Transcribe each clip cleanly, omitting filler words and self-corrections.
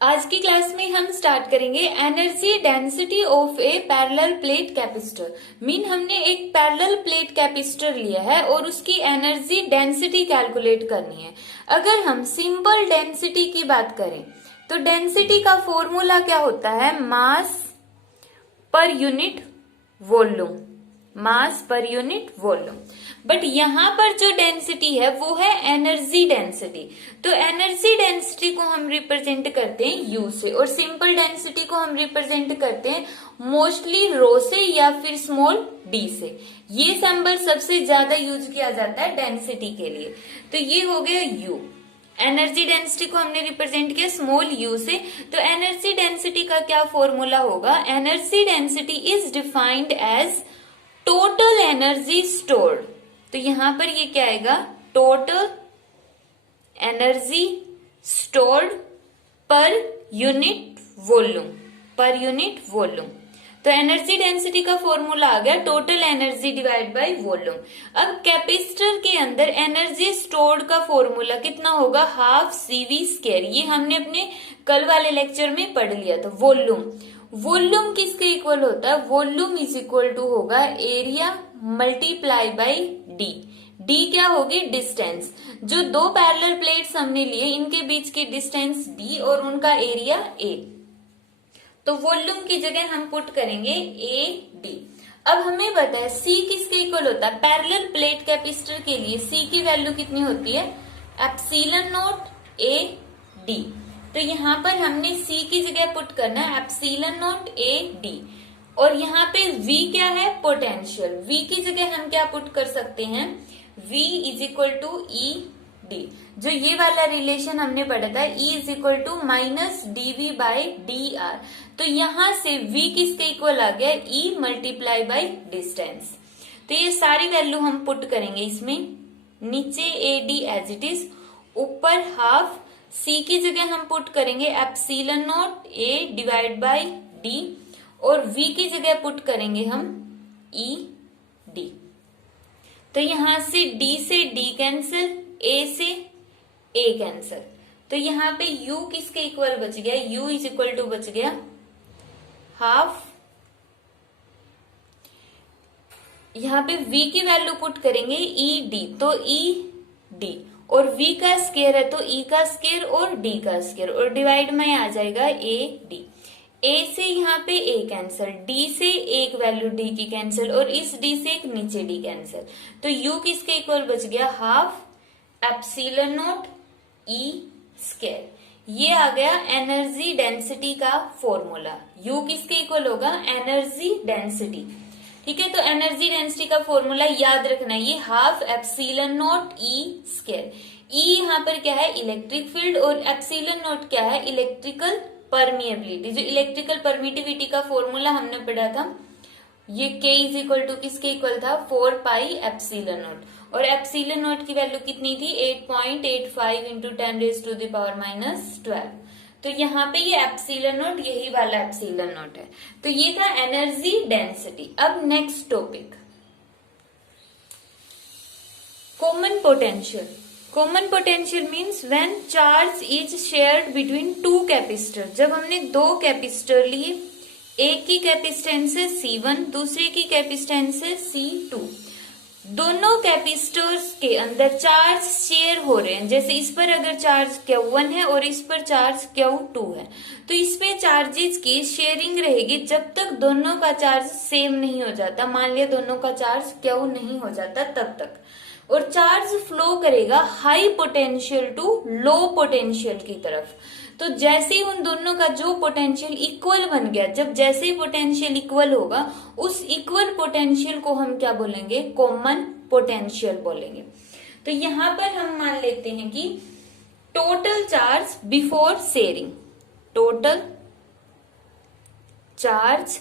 आज की क्लास में हम स्टार्ट करेंगे energy density of A parallel plate capacitor. हमने एक पैरेलल प्लेट कैपेसिटर लिया है और उसकी एनर्जी डेंसिटी कैलकुलेट करनी है। अगर हम सिंपल डेंसिटी की बात करें तो डेंसिटी का फॉर्मूला क्या होता है? मास पर यूनिट वॉल्यूम, मास पर यूनिट वॉल्यूम। बट यहाँ पर जो डेंसिटी है वो है एनर्जी डेंसिटी। तो एनर्जी डेंसिटी को हम रिप्रेजेंट करते हैं यू से और सिंपल डेंसिटी को हम रिप्रेजेंट करते हैं मोस्टली रो से या फिर स्मॉल डी से। ये सिंबल सबसे ज्यादा यूज किया जाता है डेंसिटी के लिए। तो ये हो गया यू। एनर्जी डेंसिटी को हमने रिप्रेजेंट किया स्मॉल यू से। तो एनर्जी डेंसिटी का क्या फॉर्मूला होगा? Energy density is defined as total energy stored. तो यहां पर ये क्या आएगा? Total energy stored per unit volume, per unit volume. तो एनर्जी डेंसिटी का फॉर्मूला आ गया total energy divide by volume. अब कैपेसिटर के अंदर एनर्जी स्टोर्ड का फॉर्मूला कितना होगा? Half CV square. ये हमने अपने कल वाले लेक्चर में पढ़ लिया था। वॉल्यूम, वॉल्यूम किसके इक्वल होता है? वॉल्यूम इज इक्वल टू होगा area multiply by D. D क्या होगी? डिस्टेंस। जो दो पैरेलल प्लेट्स हमने लिए इनके बीच की डिस्टेंस D और उनका एरिया A। तो वॉल्यूम की जगह हम पुट करेंगे AD। अब हमें पता है C किसके इक्वल होता है? पैरेलल प्लेट कैपेसिटर के लिए C की वैल्यू कितनी होती है? Epsilon not AD। तो यहाँ पर हमने C की जगह पुट करना है एप्सिलॉन नॉट AD। और यहाँ पे V क्या है? पोटेंशियल। V की जगह हम क्या पुट कर सकते हैं? V is equal to ED। जो ये वाला रिलेशन हमने पढ़ा था E is equal to minus DV by DR। तो यहां से V किसके इक्वल आ गया? E multiply by distance. तो ये सारी वैल्यू हम पुट करेंगे इसमें। नीचे AD एज इट इज, ऊपर हाफ। C की जगह हम पुट करेंगे epsilon not A divide by D और V की जगह पुट करेंगे हम ED। तो यहां से D से D कैंसिल, A से A कैंसिल। तो यहाँ पे U किसके इक्वल बच गया? U इज इक्वल टू बच गया हाफ। यहाँ पे V की वैल्यू पुट करेंगे ED। तो ED और V का स्क्वायर है तो E का स्क्वायर और D का स्क्वायर और डिवाइड में आ जाएगा AD। A से यहाँ पे A कैंसिल, D से एक वैल्यू D की कैंसिल और इस D से एक नीचे D कैंसिल। तो U किसके इक्वल बच गया? Half epsilon naught E square. ये आ गया एनर्जी डेंसिटी का फॉर्मूला। U किसके इक्वल होगा? Energy density. ठीक है, तो एनर्जी डेंसिटी का फॉर्मूला याद रखना, ये half epsilon naught E square. E यहाँ पर क्या है? इलेक्ट्रिक फील्ड और एप्सिलॉन नॉट क्या है? Electrical permeability. जो इलेक्ट्रिकल परमिटिविटी का फॉर्मूला हमने पढ़ा था ये K इज इक्वल टू किसके इक्वल था? 4 पाई एप्सिलॉन नॉट। और एप्सिलॉन नॉट की वैल्यू कितनी थी? 8.85 into 10 raise to the power minus 12। तो यहाँ पे ये एप्सिलॉन नॉट यही वाला एप्सिलॉन नॉट है। तो ये था एनर्जी डेंसिटी। अब next topic, common potential. Common potential means when charge is shared between two capacitor. जब हमने दो कैपेसिटर लिए, एक की कैपेसिटेंस है C1, दूसरे की कैपेसिटेंस है C2। दोनों कैपेसिटर्स के अंदर चार्ज शेयर हो रहे हैं। जैसे इस पर अगर चार्ज Q1 है और इस पर चार्ज Q2 है तो इस पे चार्जेस की शेयरिंग रहेगी जब तक दोनों का चार्ज सेम नहीं हो जाता। मान लिया दोनों का चार्ज Q नहीं हो जाता तब तक। और चार्ज फ्लो करेगा high potential to low potential की तरफ। तो जैसे ही उन दोनों का जो पोटेंशियल इक्वल बन गया, जब जैसे ही पोटेंशियल इक्वल होगा उस इक्वल पोटेंशियल को हम क्या बोलेंगे? कॉमन पोटेंशियल बोलेंगे। तो यहां पर हम मान लेते हैं कि total charge before sharing, total charge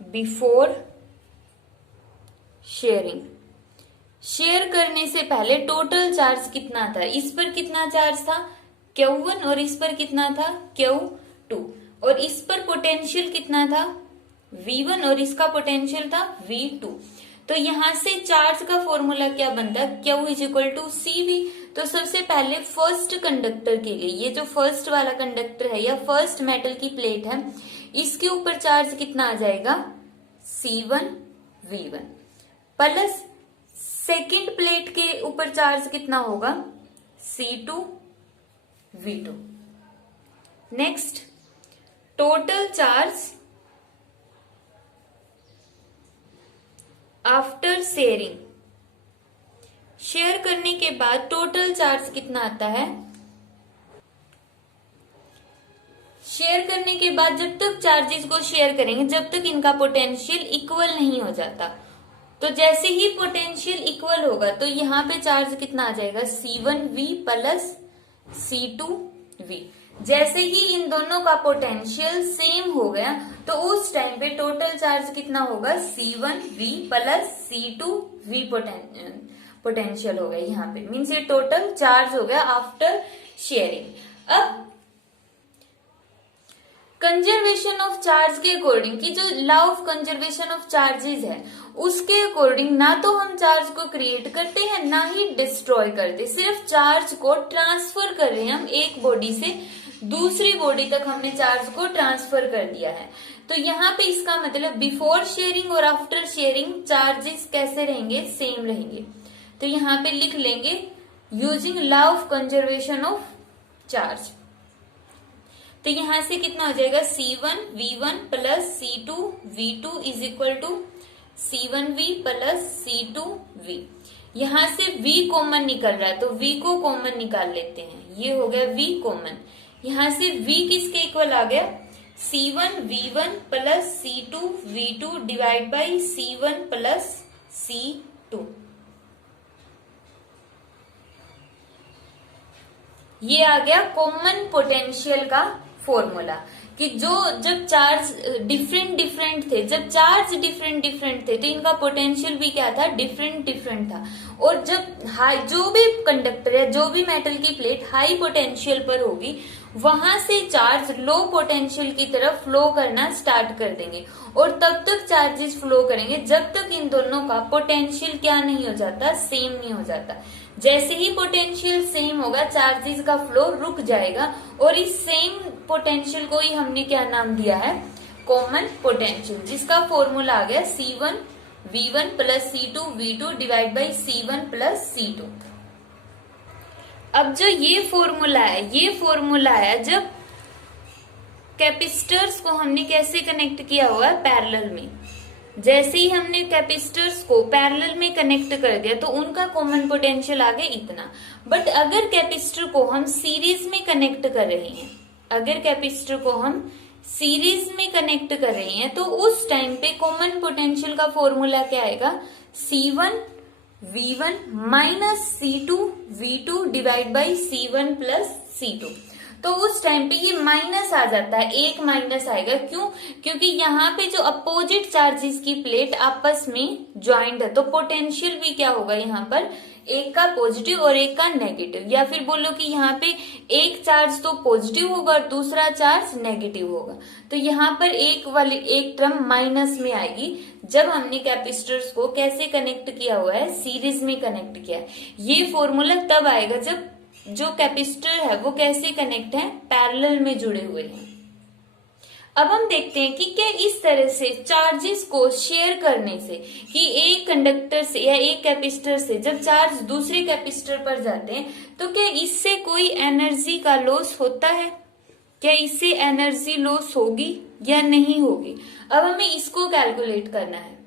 before sharing. Share करने से पहले टोटल चार्ज कितना था? इस पर कितना चार्ज था? Q1 और इस पर कितना था? Q2। और इस पर पोटेंशियल कितना था? V1 और इसका पोटेंशियल था V2। तो यहां से चार्ज का फॉर्मूला क्या बनता है? Q is equal to CV। तो सबसे पहले फर्स्ट कंडक्टर के लिए, ये जो फर्स्ट वाला कंडक्टर है या फर्स्ट मेटल की प्लेट है, इसके ऊपर चार्ज कितना आ जाएगा, C1V1 प्लस सेकेंड प्लेट के ऊपर चार्ज कितना होगा, C2V2। Next, total charge after sharing, share करने के बाद टोटल चार्ज कितना आता है, शेयर करने के बाद जब तक चार्जेस को शेयर करेंगे जब तक इनका पोटेंशियल इक्वल नहीं हो जाता, तो जैसे ही पोटेंशियल इक्वल होगा तो यहाँ पे चार्ज कितना आ जाएगा, C1V प्लस C2V। जैसे ही इन दोनों का पोटेंशियल सेम हो गया तो उस टाइम पे टोटल चार्ज कितना होगा, C1V प्लस C2V पोटेंशियल हो गया यहाँ पे, मीन्स ये टोटल चार्ज हो गया आफ्टर शेयरिंग। अब कंजर्वेशन ऑफ चार्ज के अकॉर्डिंग, की जो law of conservation of charges है उसके अकॉर्डिंग ना तो हम चार्ज को क्रिएट करते हैं ना ही डिस्ट्रॉय करते, सिर्फ चार्ज को ट्रांसफर कर रहे हैं हम, एक बॉडी से दूसरी बॉडी तक हमने चार्ज को ट्रांसफर कर दिया है। तो यहाँ पे इसका मतलब बिफोर शेयरिंग और आफ्टर शेयरिंग चार्जेस कैसे रहेंगे, सेम रहेंगे। तो यहाँ पे लिख लेंगे using law of conservation of charge. तो यहां से कितना हो जाएगा, C1V1 plus C2V2 is equal to C1V plus C2V। यहां से V कॉमन निकल रहा है तो V को कॉमन निकाल लेते हैं, ये हो गया V कॉमन। यहां से V किसके इक्वल आ गया, C1V1 plus C2V2 divide by C1 plus C2। ये आ गया कॉमन पोटेंशियल का फॉर्मूला, कि जो जब चार्ज डिफरेंट डिफरेंट थे, जब चार्ज डिफरेंट डिफरेंट थे तो इनका पोटेंशियल भी क्या था, डिफरेंट डिफरेंट था। और जब हाई, जो भी कंडक्टर है, जो भी मेटल की प्लेट हाई पोटेंशियल पर होगी वहां से चार्ज लो पोटेंशियल की तरफ फ्लो करना स्टार्ट कर देंगे और तब तक चार्जेस फ्लो करेंगे जब तक इन दोनों का पोटेंशियल क्या नहीं हो जाता, सेम नहीं हो जाता। जैसे ही पोटेंशियल सेम होगा चार्जेस का फ्लो रुक जाएगा और इस सेम पोटेंशियल को ही हमने क्या नाम दिया है, कॉमन पोटेंशियल, जिसका फॉर्मूला आ गया C1V1 plus C2V2 divide by C1 plus C2। अब जो ये फॉर्मूला है, ये फॉर्मूला है जब कैपेसिटर्स को हमने कैसे कनेक्ट किया हुआ है, पैरेलल में। जैसे ही हमने कैपेसिटर्स को पैरेलल में कनेक्ट कर दिया तो उनका कॉमन पोटेंशियल आ गया इतना। बट अगर कैपेसिटर को हम सीरीज में कनेक्ट कर रहे हैं, अगर कैपेसिटर को हम सीरीज में कनेक्ट कर रहे हैं तो उस टाइम पे कॉमन पोटेंशियल का फॉर्मूला क्या आएगा, C1V1 minus C2V2 divide by C1 plus C2। तो उस टाइम पे ये माइनस आ जाता है, एक माइनस आएगा। क्यों? क्योंकि यहाँ पे जो अपोजिट चार्जेस की प्लेट आपस में ज्वाइंट है तो पोटेंशियल भी क्या होगा, यहाँ पर एक का पॉजिटिव और एक का नेगेटिव, या फिर बोलो कि यहाँ पे एक चार्ज तो पॉजिटिव होगा और दूसरा चार्ज नेगेटिव होगा। तो यहाँ पर एक टर्म माइनस में आएगी जब हमने कैपेसिटर्स को कैसे कनेक्ट किया हुआ है, सीरीज में कनेक्ट किया है। ये फॉर्मूला तब आएगा जब जो कैपेसिटर है वो कैसे कनेक्ट है, पैरेलल में जुड़े हुए हैं। अब हम देखते हैं कि क्या इस तरह से चार्जेस को शेयर करने से, कि एक कंडक्टर से या एक कैपेसिटर से जब चार्ज दूसरे कैपेसिटर पर जाते हैं तो क्या इससे कोई एनर्जी का लॉस होता है, क्या इससे एनर्जी लॉस होगी या नहीं होगी। अब हमें इसको कैलकुलेट करना है।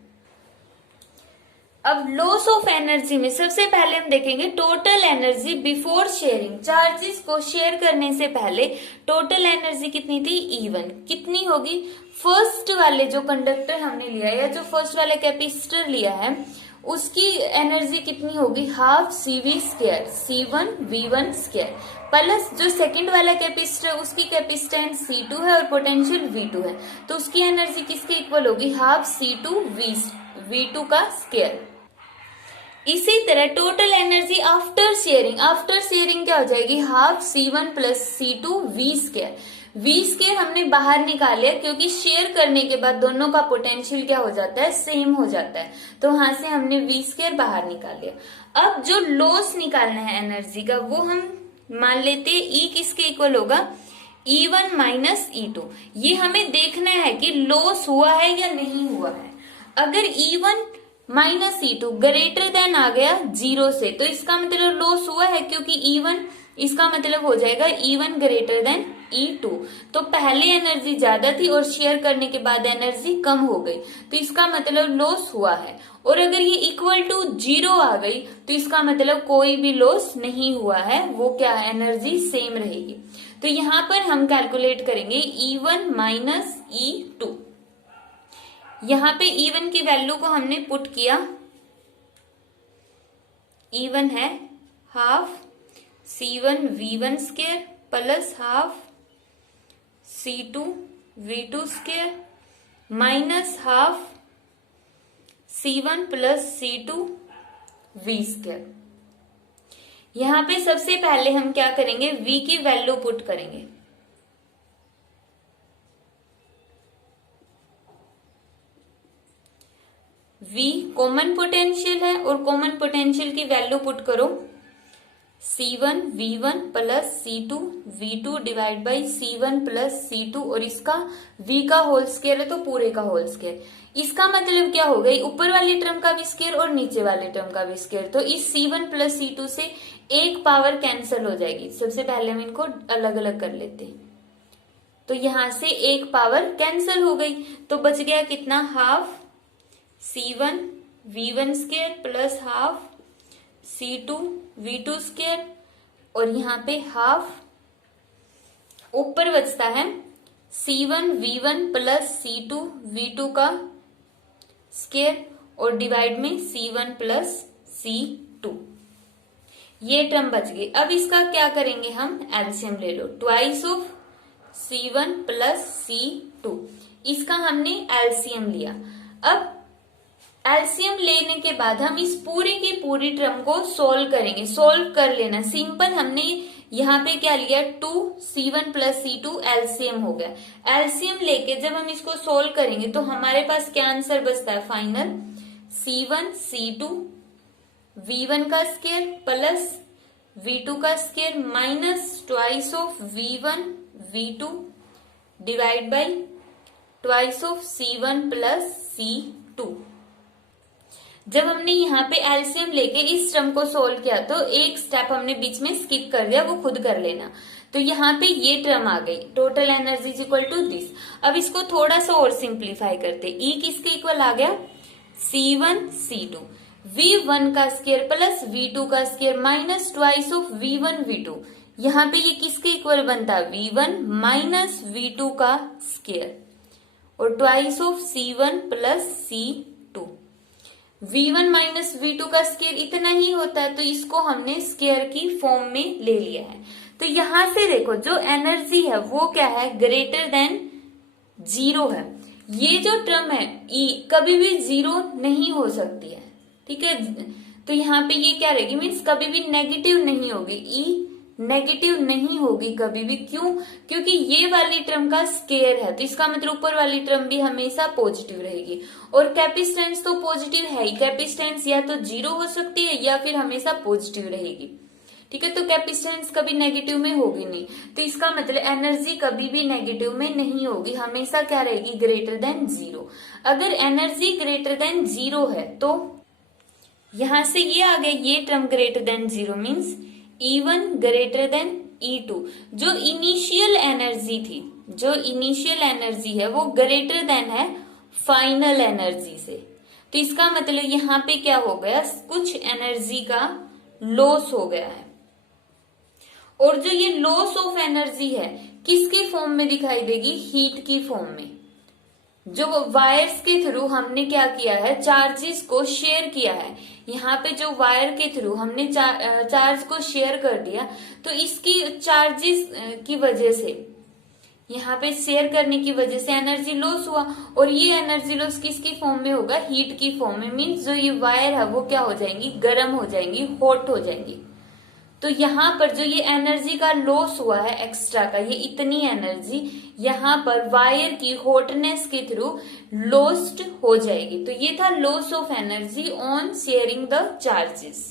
अब लॉस ऑफ एनर्जी में सबसे पहले हम देखेंगे total energy before sharing. Charges को शेयर करने से पहले टोटल एनर्जी कितनी थी, E1 कितनी होगी। फर्स्ट वाले जो कंडक्टर हमने लिया या जो फर्स्ट वाले कैपेसिटर लिया है उसकी एनर्जी कितनी होगी, half CV square C1V1 square, plus जो सेकंड वाला कैपेसिटर उसकी कैपेसिटेंस C2 है और पोटेंशियल V2 है तो उसकी एनर्जी किसके इक्वल होगी, हाफ C2V2 का स्क्वायर। इसी तरह total energy after sharing, after sharing क्या हो जाएगी, half C1 plus C2V square. V square हमने बाहर निकाल लिया क्योंकि शेयर करने के बाद दोनों का पोटेंशियल क्या हो जाता है, सेम हो जाता है, तो वहां से हमने वी स्क्वायर बाहर निकाल लिया। अब जो लॉस निकालना है एनर्जी का वो हम मान लेते हैं ई किसके इक्वल होगा, E1 माइनस E2। ये हमें देखना है कि लॉस हुआ है या नहीं हुआ है। अगर E1 minus E2 greater than आ गया 0 से तो इसका मतलब लॉस हुआ है, क्योंकि E1 इसका मतलब हो जाएगा E1 ग्रेटर देन E2। तो पहले एनर्जी ज्यादा थी और शेयर करने के बाद एनर्जी कम हो गई, तो इसका मतलब लॉस हुआ है। और अगर ये इक्वल टू 0 आ गई तो इसका मतलब कोई भी लॉस नहीं हुआ है, वो क्या है, एनर्जी सेम रहेगी। तो यहां पर हम कैलकुलेट करेंगे E1 माइनस E2। यहां पे E1 की वैल्यू को हमने पुट किया, E1 है half C1 V1 square plus half C2 V2 square minus half C1 plus C2 V square. यहां पे सबसे पहले हम क्या करेंगे, V की वैल्यू पुट करेंगे। V कॉमन पोटेंशियल है और कॉमन पोटेंशियल की वैल्यू पुट करो, C1 V1 plus C2 V2 divide by C1 plus C2, और इसका V का होल स्क्वायर है तो पूरे का होल स्क्वायर। इसका मतलब क्या हो गई, ऊपर वाली टर्म का भी स्क्वायर और नीचे वाले टर्म का भी स्क्वायर। तो इस C1 प्लस C2 से एक पावर कैंसिल हो जाएगी। सबसे पहले हम इनको अलग अलग कर लेते हैं, तो यहां से एक पावर कैंसिल हो गई, तो बच गया कितना, half C1 V1 square plus half C2 V2 square, और यहाँ पे हाफ ऊपर बचता है C1 V1 plus C2 V2 का स्क्वायर, और डिवाइड में C1 प्लस C2। ये टर्म बच गई। अब इसका क्या करेंगे, हम एलसीएम ले लो, twice of C1 plus C2, इसका हमने एलसीएम लिया। अब एलसीएम लेने के बाद हम इस पूरी की पूरी टर्म को सोल्व करेंगे। सोल्व कर लेना सिंपल, हमने यहाँ पे क्या लिया, 2C1 प्लस C2 एलसीएम हो गया। एलसीएम लेके जब हम इसको सोल्व करेंगे तो हमारे पास क्या आंसर बचता है फाइनल, C1 C2 V1 का स्क्वायर प्लस V2 का square minus twice of V1 V2 divide by twice of C1 plus C2। जब हमने यहाँ पे एलसीएम लेके इस टर्म को सोल्व किया तो एक स्टेप हमने बीच में स्किप कर दिया, वो खुद कर लेना। तो यहाँ पे ये टर्म आ गई, total energy is equal to this. अब इसको थोड़ा सा और सिंप्लीफाई करते, ई किसके इक्वल आ गया, C1 C2 V1 का स्क्वायर प्लस V2 का square minus twice of V1 V2। यहाँ पे ये किसके इक्वल बनता है, V1 माइनस V2 का स्क्वायर, और twice of C1 plus C2। V1 minus V2 का स्क्वायर इतना ही होता है, तो इसको हमने स्क्वायर की फॉर्म में ले लिया है। तो यहां से देखो जो एनर्जी है वो क्या है, ग्रेटर देन 0 है। ये जो टर्म है E कभी भी 0 नहीं हो सकती है, ठीक है। तो यहाँ पे ये क्या रहेगी, मीन्स कभी भी नेगेटिव नहीं होगी, E नेगेटिव नहीं होगी कभी भी। क्यों, क्योंकि ये वाली टर्म का स्क्वायर है, तो इसका मतलब ऊपर वाली टर्म भी हमेशा पॉजिटिव रहेगी। और कैपेसिटेंस तो पॉजिटिव है ही, कैपेसिटेंस या तो 0 हो सकती है या फिर हमेशा पॉजिटिव रहेगी, ठीक है। तो कैपेसिटेंस कभी नेगेटिव में होगी नहीं, तो इसका मतलब एनर्जी कभी भी नेगेटिव में नहीं होगी, हमेशा क्या रहेगी, ग्रेटर देन 0। अगर एनर्जी ग्रेटर देन 0 है तो यहां से ये आ गया, ये term greater than 0 means E1 greater than E2। जो इनिशियल एनर्जी थी, जो इनिशियल एनर्जी है वो ग्रेटर देन है फाइनल एनर्जी से। तो इसका मतलब यहाँ पे क्या हो गया, कुछ एनर्जी का लॉस हो गया है। और जो ये लॉस ऑफ एनर्जी है किसके फॉर्म में दिखाई देगी, हीट की फॉर्म में। जो वायर्स के थ्रू हमने क्या किया है, चार्जेस को शेयर किया है। यहाँ पे जो वायर के थ्रू हमने चार्ज को शेयर कर दिया, तो इसकी चार्जेस की वजह से, यहाँ पे शेयर करने की वजह से एनर्जी लॉस हुआ। और ये एनर्जी लॉस किसकी फॉर्म में होगा, हीट की फॉर्म में। मीन्स जो ये वायर है वो क्या हो जाएंगी, गर्म हो जाएंगी, हॉट हो जाएंगी। तो यहाँ पर जो ये एनर्जी का लॉस हुआ है एक्स्ट्रा का, ये इतनी एनर्जी यहाँ पर वायर की हॉटनेस के थ्रू लॉस्ट हो जाएगी। तो ये था loss of energy on sharing the charges.